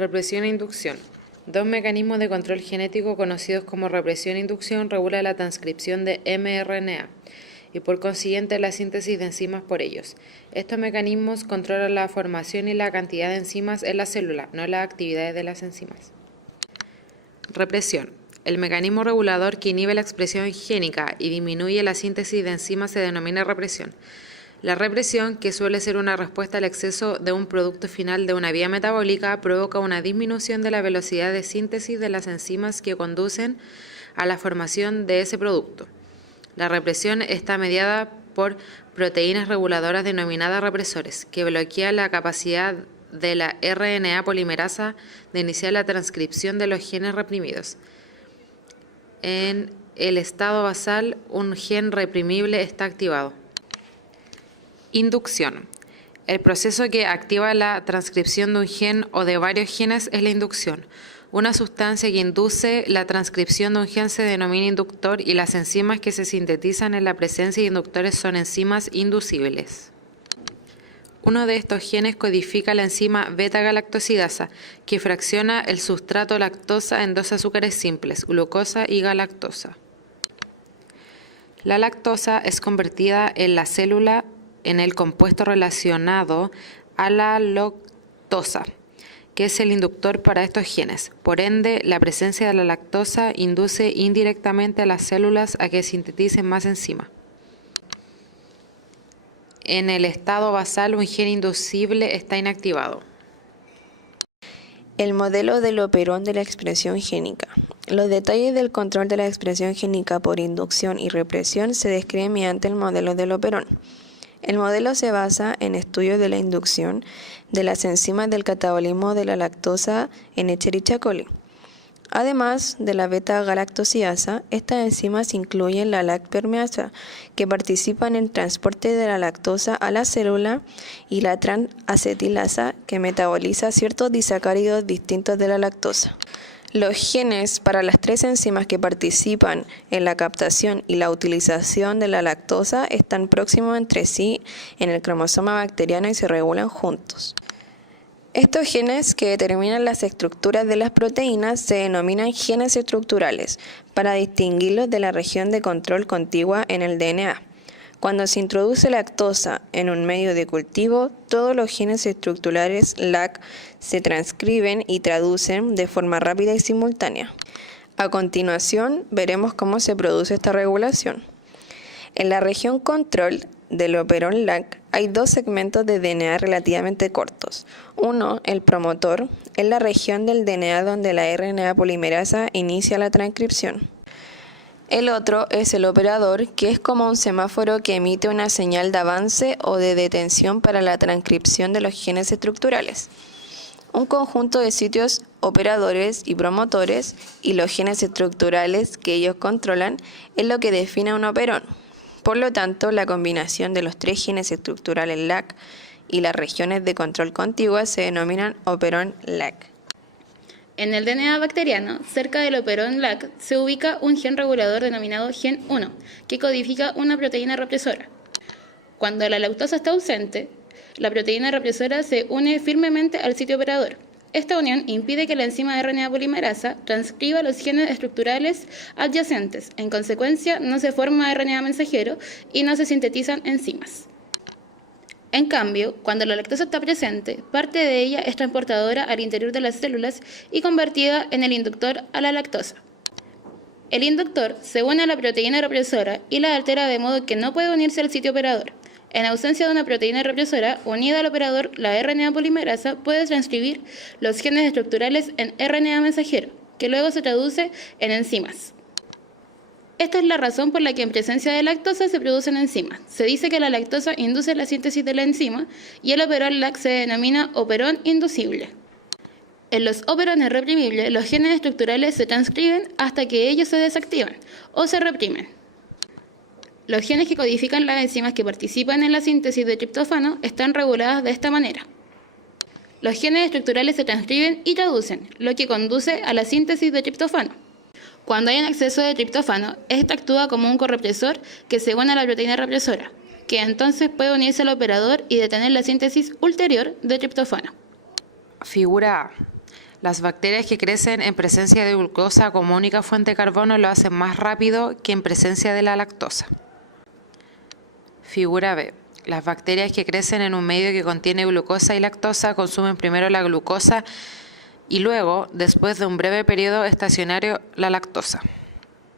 Represión e inducción. Dos mecanismos de control genético conocidos como represión e inducción regulan la transcripción de mRNA y por consiguiente la síntesis de enzimas por ellos. Estos mecanismos controlan la formación y la cantidad de enzimas en la célula, no las actividades de las enzimas. Represión. El mecanismo regulador que inhibe la expresión génica y disminuye la síntesis de enzimas se denomina represión. La represión, que suele ser una respuesta al exceso de un producto final de una vía metabólica, provoca una disminución de la velocidad de síntesis de las enzimas que conducen a la formación de ese producto. La represión está mediada por proteínas reguladoras denominadas represores, que bloquean la capacidad de la RNA polimerasa de iniciar la transcripción de los genes reprimidos. En el estado basal, un gen reprimible está activado. Inducción. El proceso que activa la transcripción de un gen o de varios genes es la inducción. Una sustancia que induce la transcripción de un gen se denomina inductor y las enzimas que se sintetizan en la presencia de inductores son enzimas inducibles. Uno de estos genes codifica la enzima beta-galactosidasa, que fracciona el sustrato lactosa en dos azúcares simples, glucosa y galactosa. La lactosa es convertida en la célula en el compuesto relacionado a la lactosa, que es el inductor para estos genes. Por ende, la presencia de la lactosa induce indirectamente a las células a que sinteticen más enzima. En el estado basal, un gen inducible está inactivado. El modelo del operón de la expresión génica. Los detalles del control de la expresión génica por inducción y represión se describen mediante el modelo del operón. El modelo se basa en estudios de la inducción de las enzimas del catabolismo de la lactosa en Escherichia coli. Además de la beta-galactosidasa, estas enzimas incluyen la lactopermeasa, que participa en el transporte de la lactosa a la célula, y la transacetilasa, que metaboliza ciertos disacáridos distintos de la lactosa. Los genes para las tres enzimas que participan en la captación y la utilización de la lactosa están próximos entre sí en el cromosoma bacteriano y se regulan juntos. Estos genes que determinan las estructuras de las proteínas se denominan genes estructurales, para distinguirlos de la región de control contigua en el DNA. Cuando se introduce lactosa en un medio de cultivo, todos los genes estructurales LAC se transcriben y traducen de forma rápida y simultánea. A continuación, veremos cómo se produce esta regulación. En la región control del operón LAC hay dos segmentos de DNA relativamente cortos. Uno, el promotor, es la región del DNA donde la RNA polimerasa inicia la transcripción. El otro es el operador, que es como un semáforo que emite una señal de avance o de detención para la transcripción de los genes estructurales. Un conjunto de sitios operadores y promotores y los genes estructurales que ellos controlan es lo que define un operón. Por lo tanto, la combinación de los tres genes estructurales LAC y las regiones de control contiguas se denominan operón LAC. En el DNA bacteriano, cerca del operón LAC, se ubica un gen regulador denominado gen 1, que codifica una proteína represora. Cuando la lactosa está ausente, la proteína represora se une firmemente al sitio operador. Esta unión impide que la enzima de RNA polimerasa transcriba los genes estructurales adyacentes. En consecuencia, no se forma RNA mensajero y no se sintetizan enzimas. En cambio, cuando la lactosa está presente, parte de ella es transportadora al interior de las células y convertida en el inductor a la lactosa. El inductor se une a la proteína represora y la altera de modo que no puede unirse al sitio operador. En ausencia de una proteína represora unida al operador, la RNA polimerasa puede transcribir los genes estructurales en RNA mensajero, que luego se traduce en enzimas. Esta es la razón por la que en presencia de lactosa se producen enzimas. Se dice que la lactosa induce la síntesis de la enzima y el operón LAC se denomina operón inducible. En los operones reprimibles, los genes estructurales se transcriben hasta que ellos se desactivan o se reprimen. Los genes que codifican las enzimas que participan en la síntesis de triptófano están regulados de esta manera. Los genes estructurales se transcriben y traducen, lo que conduce a la síntesis de triptófano. Cuando hay un exceso de triptófano, este actúa como un correpresor que se une a la proteína represora, que entonces puede unirse al operador y detener la síntesis ulterior de triptófano. Figura A. Las bacterias que crecen en presencia de glucosa como única fuente de carbono lo hacen más rápido que en presencia de la lactosa. Figura B. Las bacterias que crecen en un medio que contiene glucosa y lactosa consumen primero la glucosa y luego, después de un breve periodo estacionario, la lactosa.